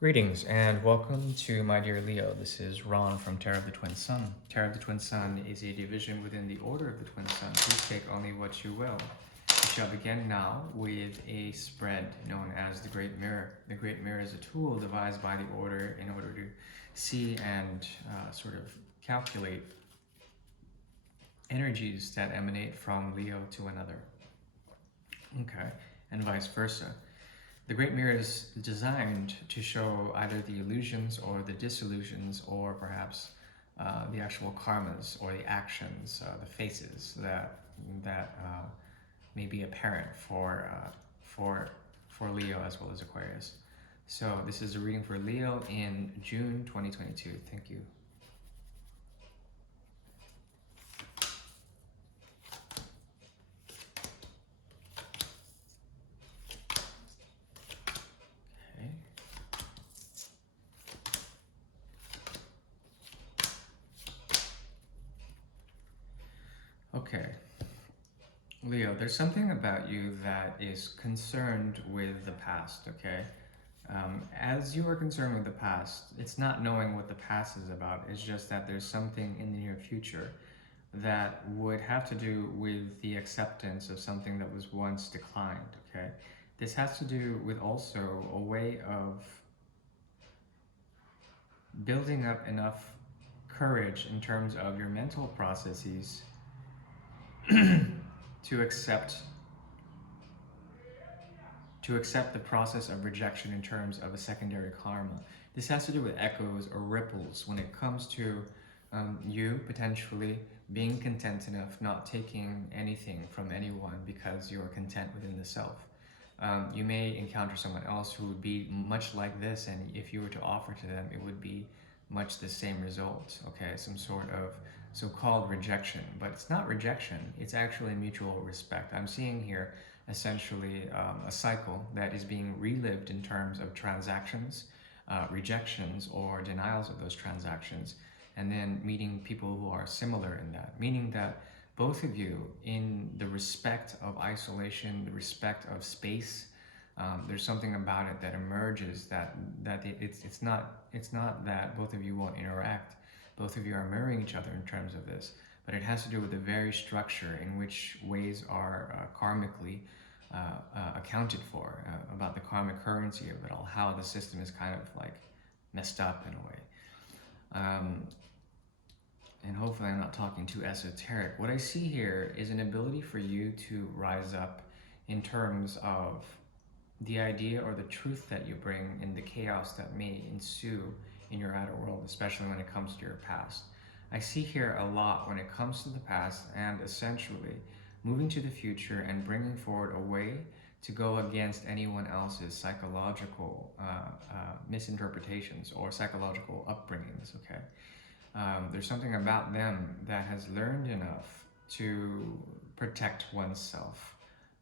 Greetings and welcome to my dear Leo. This is Ron from Terror of the Twin Sun. Terror of the Twin Sun is a division within the Order of the Twin Sun. Please take only what you will. We shall begin now with a spread known as the Great Mirror. The Great Mirror is a tool devised by the Order in order to see and sort of calculate energies that emanate from Leo to another. Okay, and vice versa. The Great Mirror is designed to show either the illusions or the disillusions, or perhaps the actual karmas or the actions, the faces that may be apparent for Leo as well as Aquarius. So this is a reading for Leo in June 2022. Thank you. Okay, Leo, there's something about you that is concerned with the past, okay? As you are concerned with the past, it's not knowing what the past is about, it's just that there's something in the near future that would have to do with the acceptance of something that was once declined, okay? This has to do with also a way of building up enough courage in terms of your mental processes to accept the process of rejection in terms of a secondary karma. This has to do with echoes or ripples when it comes to you potentially being content enough, not taking anything from anyone because you are content within the self. You may encounter someone else who would be much like this, and if you were to offer to them, it would be much the same result, okay? Some sort of so-called rejection, but it's not rejection, it's actually mutual respect. I'm seeing here essentially a cycle that is being relived in terms of transactions, rejections or denials of those transactions, and then meeting people who are similar in that, meaning that both of you, in the respect of isolation, the respect of space, there's something about it that emerges it's not that both of you won't interact. Both of you are mirroring each other in terms of this, but it has to do with the very structure in which ways are karmically accounted for, about the karmic currency of it all, how the system is kind of like messed up in a way. And hopefully I'm not talking too esoteric. What I see here is an ability for you to rise up in terms of the idea or the truth that you bring in the chaos that may ensue in your outer world, especially when it comes to your past. I see here a lot when it comes to the past and essentially moving to the future and bringing forward a way to go against anyone else's psychological misinterpretations or psychological upbringings, okay? There's something about them that has learned enough to protect oneself.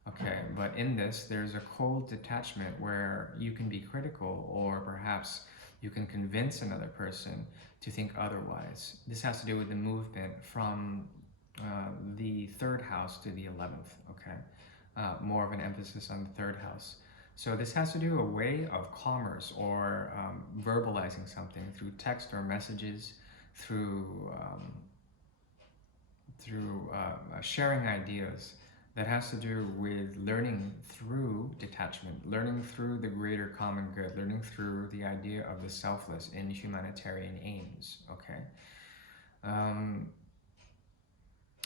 Okay, but in this, there's a cold detachment where you can be critical, or perhaps you can convince another person to think otherwise. This has to do with the movement from the third house to the 11th, okay? More of an emphasis on the third house. So this has to do a way of commerce or verbalizing something through text or messages, through sharing ideas that has to do with learning through detachment, learning through the greater common good, learning through the idea of the selfless in humanitarian aims, okay?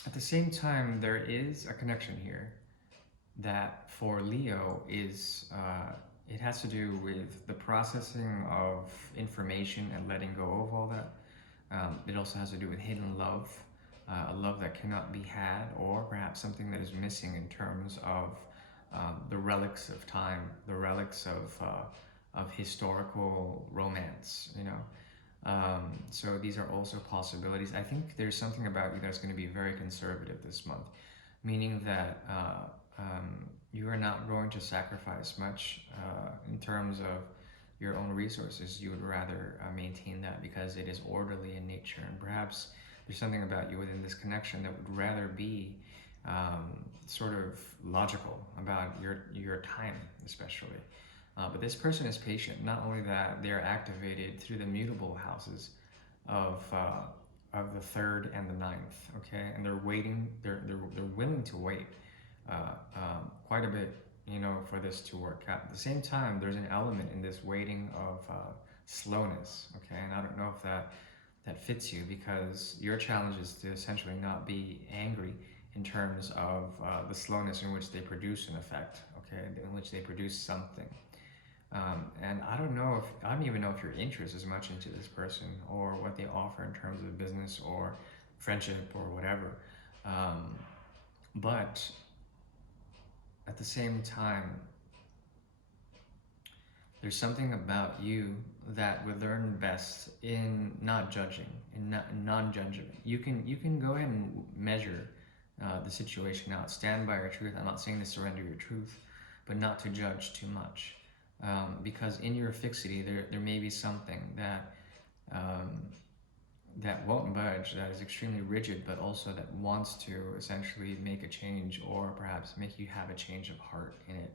At the same time, there is a connection here that for Leo is, it has to do with the processing of information and letting go of all that. It also has to do with hidden love, a love that cannot be had, or perhaps something that is missing in terms of the relics of time, the relics of historical romance, you know. So these are also possibilities. I think there's something about you that's going to be very conservative this month, meaning that you are not going to sacrifice much in terms of your own resources. You would rather maintain that because it is orderly in nature, and perhaps there's something about you within this connection that would rather be sort of logical about your time, especially. But this person is patient. Not only that, they are activated through the mutable houses of the third and the ninth. Okay, and they're waiting. They're willing to wait quite a bit, for this to work out. At the same time, there's an element in this waiting of slowness. Okay, and I don't know if that fits you, because your challenge is to essentially not be angry in terms of the slowness in which they produce an effect. Okay, in which they produce something. And I don't even know if your interest is much into this person or what they offer in terms of business or friendship or whatever. But at the same time, there's something about you that would learn best in not judging, in non-judgment. You can go ahead and measure the situation out, stand by your truth. I'm not saying to surrender your truth, but not to judge too much. Because in your fixity, there may be something that won't budge, that is extremely rigid, but also that wants to essentially make a change, or perhaps make you have a change of heart in it.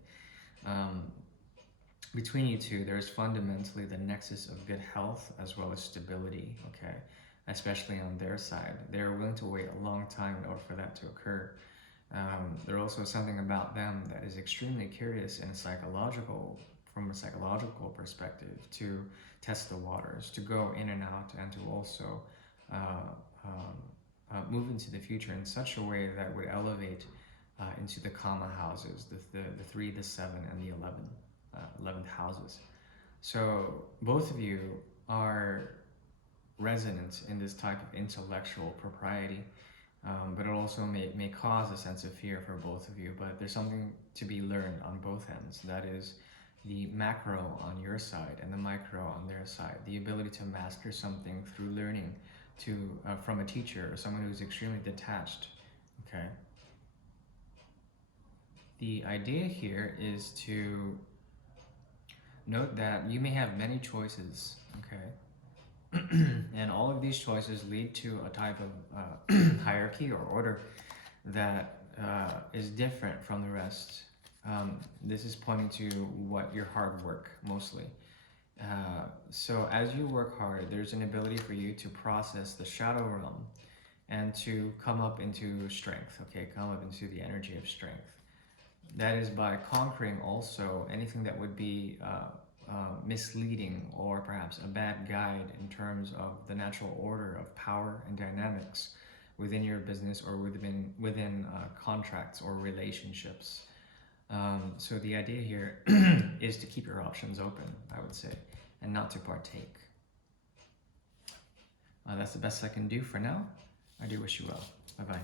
Between you two, there's fundamentally the nexus of good health as well as stability, okay? Especially on their side. They're willing to wait a long time in order for that to occur. There's also something about them that is extremely curious and from a psychological perspective, to test the waters, to go in and out, and to also move into the future in such a way that would elevate into the Kama houses, the 3, the 7, and the 11th houses. So both of you are resonant in this type of intellectual propriety, but it also may cause a sense of fear for both of you. But there's something to be learned on both ends. That is the macro on your side and the micro on their side. The ability to master something through learning from a teacher or someone who's extremely detached. Okay. The idea here is to note that you may have many choices. Okay. And all of these choices lead to a type of hierarchy or order that is different from the rest. This is pointing to what your hard work mostly. So as you work hard, there's an ability for you to process the shadow realm and to come up into strength, okay? Come up into the energy of strength. That is by conquering also anything that would be misleading or perhaps a bad guide in terms of the natural order of power and dynamics within your business or within contracts or relationships. So the idea here is to keep your options open, I would say, and not to partake. That's the best I can do for now. I do wish you well. Bye-bye.